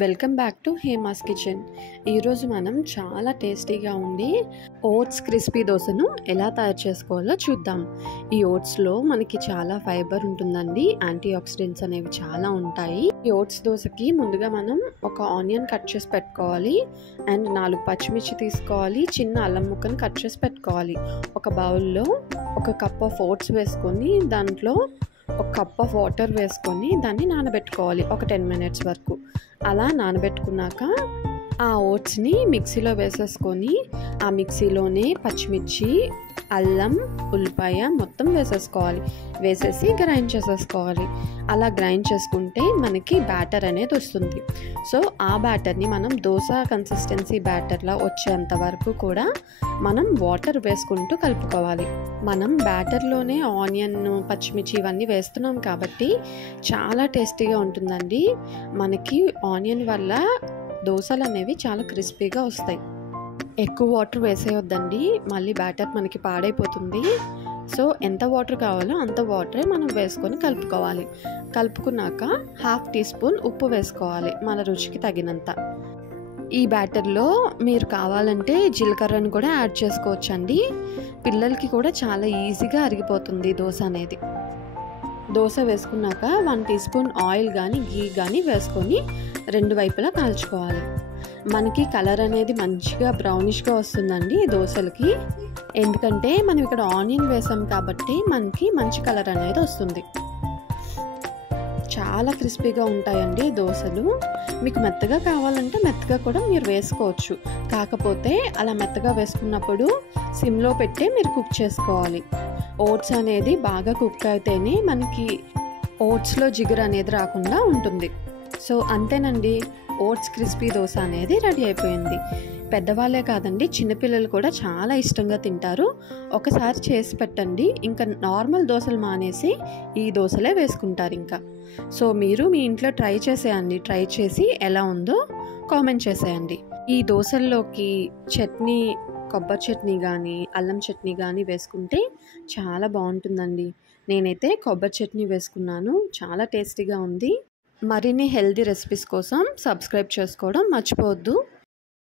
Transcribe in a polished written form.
Welcome back to Hema's kitchen. ఈరోజు మనం చాలా టేస్టీగా ఉండి ఓట్స్ క్రిస్పీ దోశను ఎలా తయారు చేసుకోవాలో చూద్దాం. ఈ ఓట్స్లో మనకి చాలా ఫైబర్ ఉంటుందండి, యాంటీ ఆక్సిడెంట్స్ అనేవి చాలా ఉంటాయి. ఈ ఓట్స్ దోశకి ముందుగా మనం ఒక ఆనియన్ కట్ చేసి పెట్టుకోవాలి అండ్ 4 పచ్చిమిర్చి తీసుకోవాలి, చిన్న అల్లం ముక్కను కట్ చేసి పెట్టుకోవాలి. ఒక బౌల్లో ఒక కప్ ఆఫ్ ఓట్స్ వేసుకొని దాంట్లో ఒక కప్ ఆఫ్ వాటర్ వేసుకొని దాన్ని నానబెట్టుకోవాలి ఒక 10 మినిట్స్ వరకు. అలా నానబెట్టుకున్నాక ఆ ఓట్స్ని మిక్సీలో వేసేసుకొని ఆ మిక్సీలోనే పచ్చిమిర్చి, అల్లం, ఉల్లిపాయ మొత్తం వేసేసి గ్రైండ్ చేసేసుకోవాలి. అలా గ్రైండ్ చేసుకుంటే మనకి బ్యాటర్ అనేది వస్తుంది. సో ఆ బ్యాటర్ని మనం దోశ కన్సిస్టెన్సీ బ్యాటర్లా వచ్చేంత వరకు కూడా మనం వాటర్ వేసుకుంటూ కలుపుకోవాలి. మనం బ్యాటర్లోనే ఆనియన్, పచ్చిమిర్చి ఇవన్నీ వేస్తున్నాం కాబట్టి చాలా టేస్టీగా ఉంటుందండి. మనకి ఆనియన్ వల్ల దోశలు అనేవి చాలా క్రిస్పీగా వస్తాయి. ఎక్కువ వాటర్ వేసేయొద్దండి, మళ్ళీ బ్యాటర్ మనకి పాడైపోతుంది. సో ఎంత వాటర్ కావాలో అంత వాటరే మనం వేసుకొని కలుపుకోవాలి. కలుపుకున్నాక 1/2 టీ స్పూన్ ఉప్పు వేసుకోవాలి మన రుచికి తగినంత. ఈ బ్యాటర్లో మీరు కావాలంటే జీలకర్రను కూడా యాడ్ చేసుకోవచ్చండి. పిల్లలకి కూడా చాలా ఈజీగా అరిగిపోతుంది దోశ అనేది. దోశ వేసుకున్నాక 1 టీ స్పూన్ ఆయిల్ కానీ గీ కానీ వేసుకొని 2 వైపులా కాల్చుకోవాలి. మనకి కలర్ అనేది మంచిగా బ్రౌనిష్గా వస్తుందండి ఈ దోశలకి. ఎందుకంటే మనం ఇక్కడ ఆనియన్ వేసాం కాబట్టి మనకి మంచి కలర్ అనేది వస్తుంది. చాలా క్రిస్పీగా ఉంటాయండి దోశలు. మీకు మెత్తగా కావాలంటే మెత్తగా కూడా మీరు వేసుకోవచ్చు. కాకపోతే అలా మెత్తగా వేసుకున్నప్పుడు సిమ్లో పెట్టే మీరు కుక్ చేసుకోవాలి. ఓట్స్ అనేది బాగా కుక్ అయితేనే మనకి ఓట్స్లో జిగురు అనేది రాకుండా ఉంటుంది. సో అంతేనండి, ఓట్స్ క్రిస్పీ దోశ అనేది రెడీ అయిపోయింది. పెద్దవాళ్ళే కాదండి, చిన్నపిల్లలు కూడా చాలా ఇష్టంగా తింటారు. ఒకసారి చేసి పెట్టండి, ఇంకా నార్మల్ దోశలు మానేసి ఈ దోశలే వేసుకుంటారు ఇంకా. సో మీరు మీ ఇంట్లో ట్రై చేసేయండి. ట్రై చేసి ఎలా ఉందో కామెంట్ చేసేయండి. ఈ దోశల్లోకి చట్నీ, కొబ్బరి చట్నీ కానీ అల్లం చట్నీ కానీ వేసుకుంటే చాలా బాగుంటుందండి. నేనైతే కొబ్బరి చట్నీ వేసుకున్నాను, చాలా టేస్టీగా ఉంది. మరిన్ని హెల్తీ రెసిపీస్ కోసం సబ్స్క్రైబ్ చేసుకోవడం మర్చిపోవద్దు.